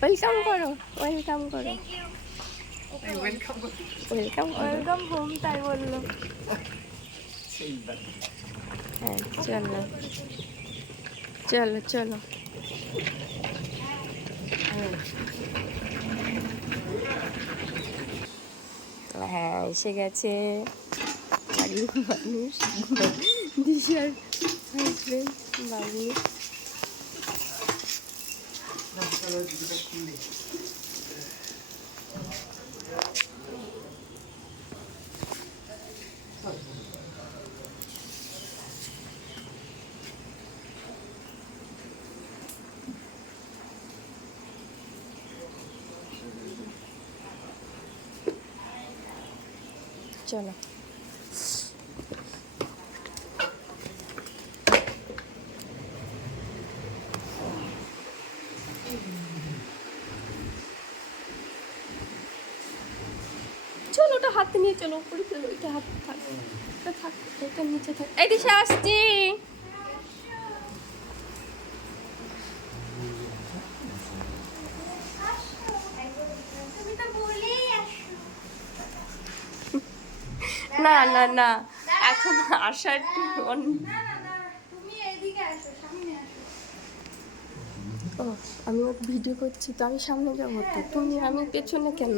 Welcome করো, welcome করো, welcome home তাই বললো। হ্যাঁ চলো চলো চলো। হ্যাঁ এসে গেছে বাড়ির মানুষ, দিশার হাজবেন্ড বাবু। চলো চলো, ওটা হাতে নিয়ে চলো, উপরে চলো, এটা হাতে থাক, এটা থাক, এটা নিচে থাক। এই দিশা আসছি। না না না, এখন আসার ও, আমি ওর ভিডিও করছি তো, আমি সামনে যাবো তো, তুমি আমি পেছনে কেন?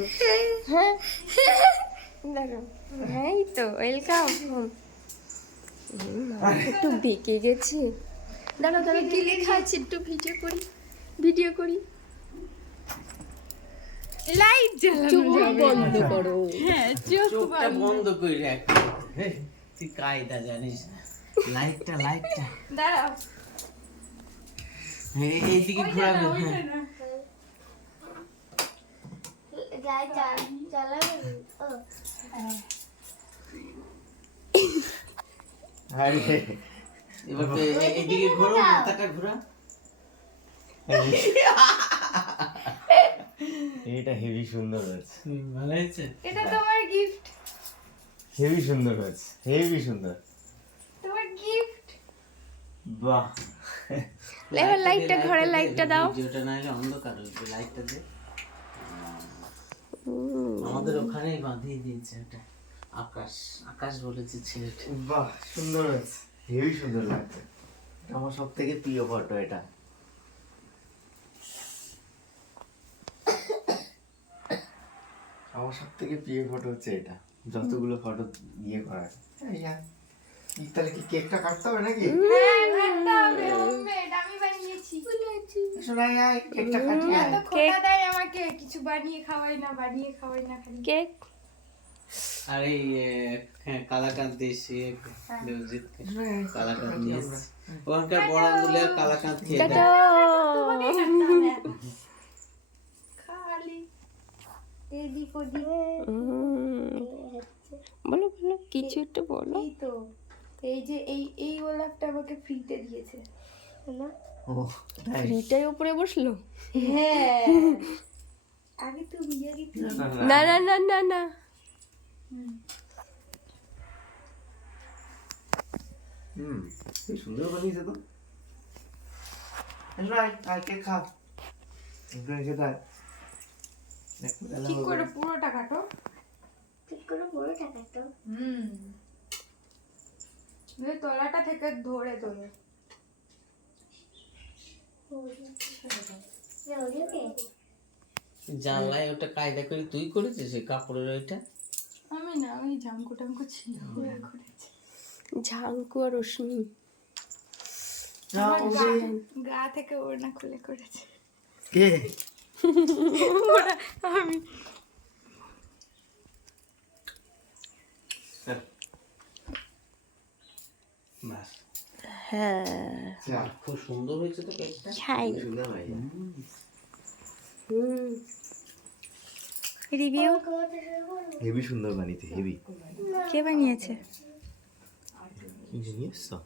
হ্যাঁ দেখো, হ্যাঁ এই তো ওয়েলকাম। একটু বেঁকে গেছি, দাঁড়া দাঁড়া, কি লেখা আছে একটু ভিডিও করি, ভিডিও করি। লাইট জ্বালানো বন্ধ করো। হ্যাঁ চোখটা বন্ধ করে রাখ। তুই কায়দা জানিস না। লাইটটা দাঁড়াও, এইদিকে ঘোরাবে। এবার এইদিকে ঘোরো, মাথাটা ঘোরা। এটা হেভি সুন্দর হয়েছে, ভালো হয়েছে। এটা তোমার গিফট, হেভি সুন্দর হয়েছে, হেভি সুন্দর। তোমার গিফট। বাহ, এবার লাইটটা, ঘরে লাইটটা দাও। ভিডিওটা না হলে অন্ধকার হয়ে লাইটটা দে। আমাদের ওখানেই বাঁধিয়ে দিয়েছে ওটা। আকাশ বলেছে ছেলেটা। বাহ সুন্দর হয়েছে, হেভি সুন্দর লাগছে। আমার সব থেকে প্রিয় ফটো এটা। আমার সব থেকে প্রিয় ফটো হচ্ছে এটা, যতগুলো ফটো ইয়ে করা আছে। তাহলে কি কেকটা কাটতে হবে নাকি? হ্যাঁ কাটতে হবে, হোমমেড আমি বানিয়েছি। শোনাই আয়, কেকটা কাটি আয়। তো খোটা দেয় আমাকে, কিছু বানিয়ে খাওয়াই না খালি কেক। আর এই কালাকান্তি এসে দেবজিৎ কালাকান্তি এসে ওখানকার বড় আঙ্গুলের কালাকান্দ খেয়ে টাটা। দেয়। খালি এদিক ওদিক। বলো বলো, কিছু একটা বলো। এই তো এই যে এই গোলাপটা আমাকে ফ্রিতে দিয়েছে না, ও তাই? ফ্রিটাই উপরে বসলো। হ্যাঁ আগে তুমি না, না না না না না। খুব সুন্দর বানিয়েছে তো। আয় আয়, কেক খা। এখানে খেতে আয়। ঠিক করে পুরোটা কাটো, তলাটা থেকে ধরে ধরে। জানলায় ওটা কায়দা করে তুই করেছিস সেই কাপড়ের ওইটা? আমি না, আমি ঝাঙ্কু টাঙ্কু ছিল ওরা করেছে। ঝাঙ্কু আর রশ্মি আমার গা থেকে ওড়না খুলে করেছে। কে? ওরা, আমি। বাস, হ্যাঁ খুব সুন্দর হয়েছে তো কেকটা। খাই। সুন্দর ভাইয়া। রিভিউ হেভি সুন্দর বানিয়েছে, হেভি। কে বানিয়েছে? ইঞ্জিনিয়ার সব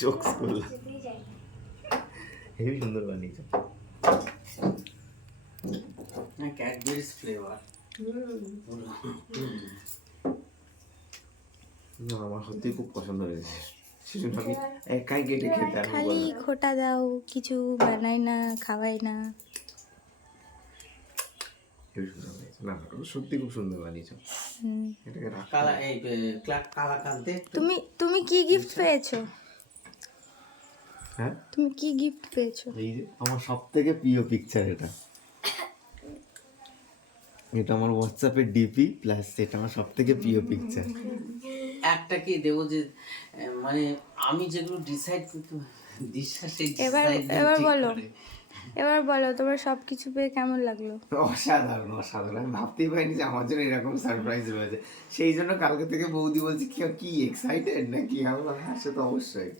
জোকস করলাম। হেভি সুন্দর বানিয়েছে। না ক্যাডবেরিজ ফ্লেভার। আমার সত্যি খুব পছন্দ হয়েছে, সেজন্য আমি একাই কেটে খেতে আরম্ভ খালি করলাম। খোটা দাও, কিছু বানাই না, খাওয়াই না। খুব সুন্দর হয়েছে। না ওটা সত্যি খুব সুন্দর বানিয়েছো। হুম। এটাকে রাখতে কালা হবে। এই কালাকান্তে তুমি তুমি কি গিফট পেয়েছো? হ্যাঁ তুমি কি গিফট পেয়েছো? এই যে আমার সব থেকে প্রিয় পিকচার এটা। এটা আমার হোয়াটসঅ্যাপের ডিপি প্লাস এটা আমার সব থেকে প্রিয় পিকচার। একটা কি দেবো যে মানে আমি যেগুলো ডিসাইড করতে বিশ্বাসে এবার বলো তোমার সব কিছু পেয়ে কেমন লাগলো? অসাধারণ অসাধারণ, আমি ভাবতেই পারিনি যে আমার জন্য এরকম সারপ্রাইজ রয়েছে। সেই জন্য কালকে থেকে বৌদি বলছে কি এক্সাইটেড নাকি, আমি বললাম হ্যাঁ সে তো অবশ্যই।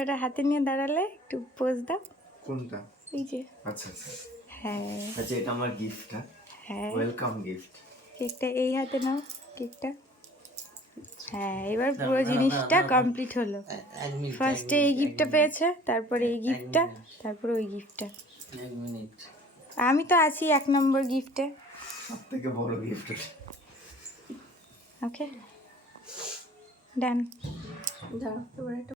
এটা হাতে নিয়ে দাঁড়ালে একটু পোজ দাও। কোনটা? এই যে। আচ্ছা আচ্ছা হ্যাঁ আচ্ছা, এটা আমার গিফট। হ্যাঁ, ওয়েলকাম গিফট। কেকটা এই হাতে নাও, কেকটা। হ্যাঁ, এবার পুরো জিনিসটা কমপ্লিট হলো। ফার্স্টে এই গিফটটা পেয়েছে, তারপরে এই গিফটটা, তারপরে ওই গিফটটা। এক মিনিট আমি তো আছি 1 নম্বর গিফটে। সব থেকে বড় গিফট। ওকে ডান। দাঁড়াও, এবার একটা